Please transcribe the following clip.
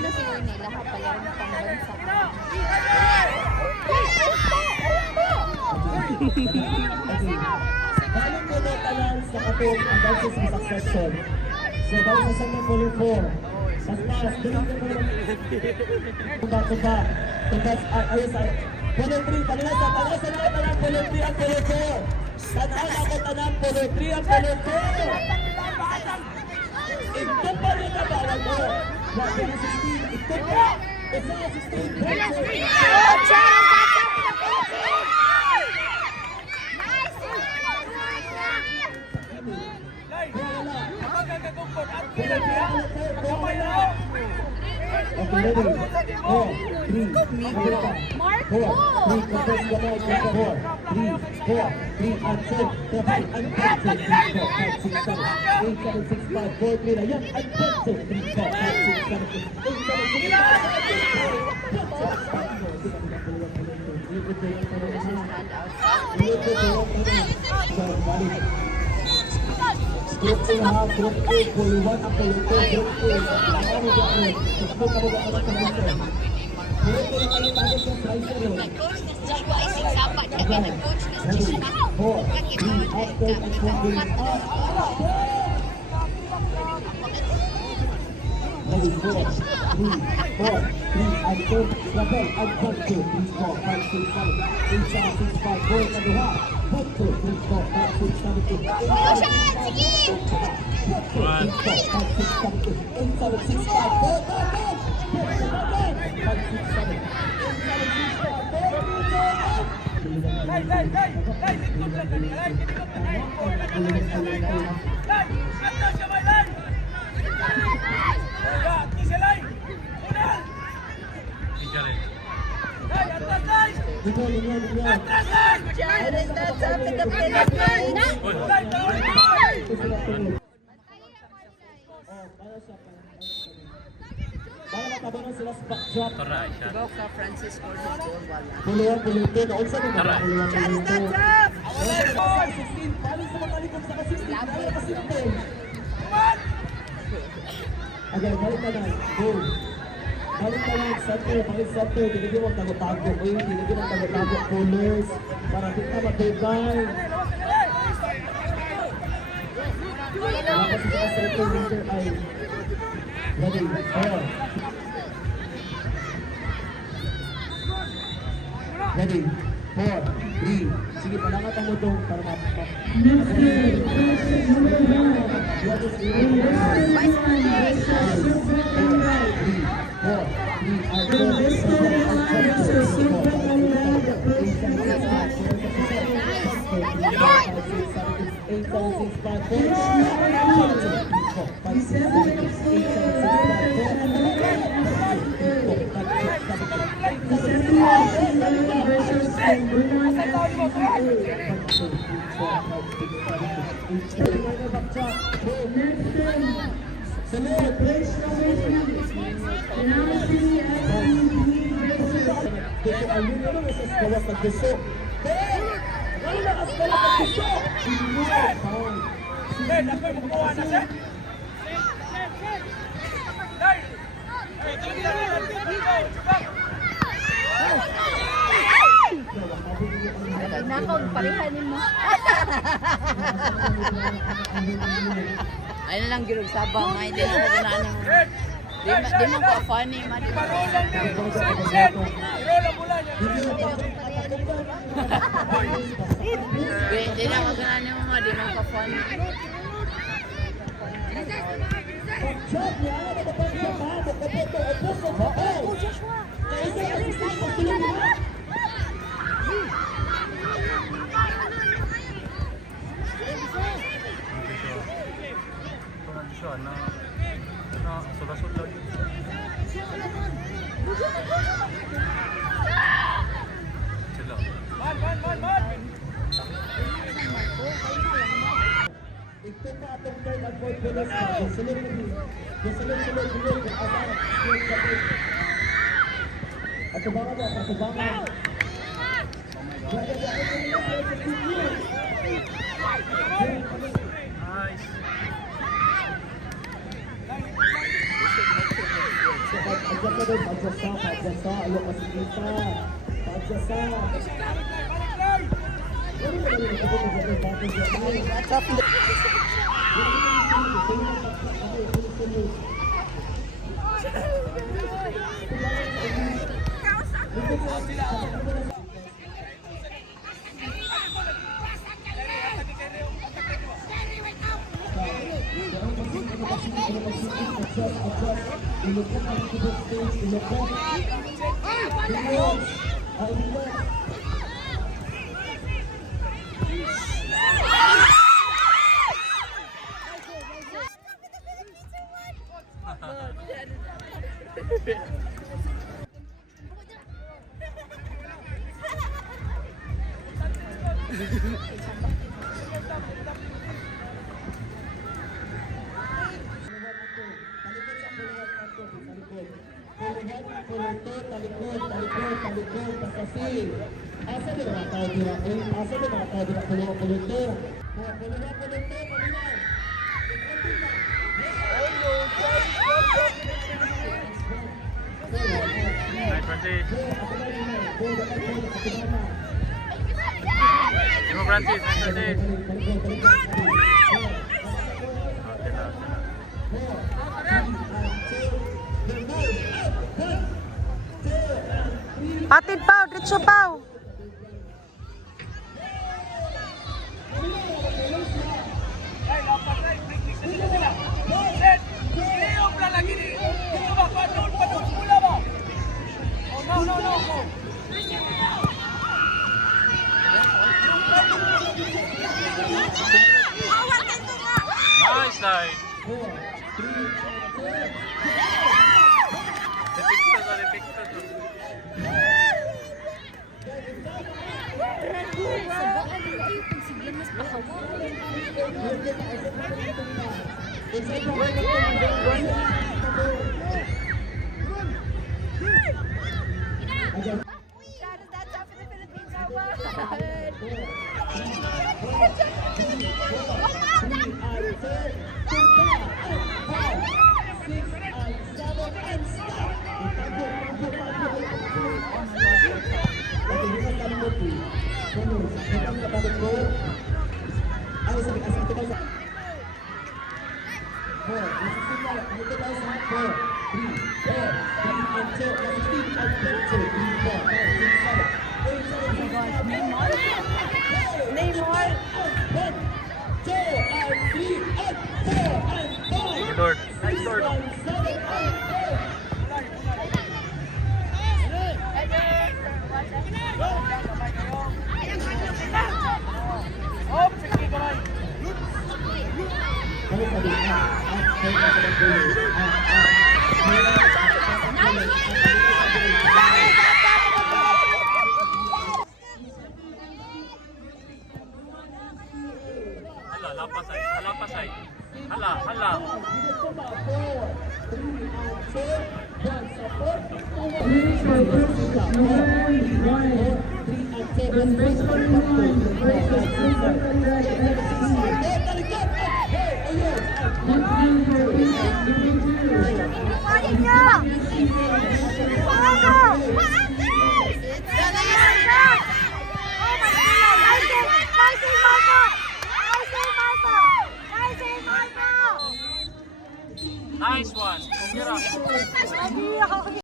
Ano siguro nila kapalaran ng pambansa? Balik ko na tanan sa katong ang dances sa succession. So, balik sa sanang pulong 4. Paspas, dito ko na tuba. Tubas, ayos ay. Pulong 3, panilasa na tanan pulong 3 ang pulong 4. Tanan ako tanan pulong 3 ang pulong 4. Ito pa rin na bawal mo. Wala na 16, ito pa. Isa 16. Group A ha, Group A, Polo 1 ang Polo 2, Group A, ano ba ako? Gusto ka ba ako sa gusto? Group A na kayo tayo sa slicer yun. Again, ready, 4, 3, after and 20, up! Ready, 4, 3, and 2, level, and 1, 2, 3, 4, 5, 6, 7, 8, 7, 6, 5, 4, and 1, 1, 2, 3, 4, 5, 6, 7, 8, Para matabangan sila sa backdrop. Ibaw ka Francisco Rizal wala. Puluhan, pulutin. Naunsa mo ba? Puluhan, Chance pulutin. that up! 16, paling sa mga likod sa ka-16. Paling ka-16. Again, balik na lang. Go. Balik na lang. Center, balik center. Dinigyan mo tago-tago. Dinigyan mo tago-tago. Pullers. Para di ka matibay. Wala kasi sa center leader ay ready. Oh. Ready. 4, 3. Sige, palangat ang mutong para mapapap. Nakaw, parehan mo. Ano lang girog sabang nga, hindi na ginaan mo. Di mo ko funny, ma. Di mo Hindi na maganaan mo, ma. Di mo ko funny. Sudah-sudah Ito pa atong third and fourth bonus. Sunod. Atubangan mo, atubangan. Nice. doon. Padyasa. Ayaw kasi kita. Padyasa. Ano ba yung Asa din mga tao dira? Asa din mga tao dira? Puluto. Nice, Francis. Timo Francis, nice, Francis. Patid pau, diretso pau. Nice slide. Depicted to. Sa baan nila yung pagsiglan mas pakawan. Lord. Nice Lord. Hala, lapasay. Halapasay. Hala. Nice one. Congrats.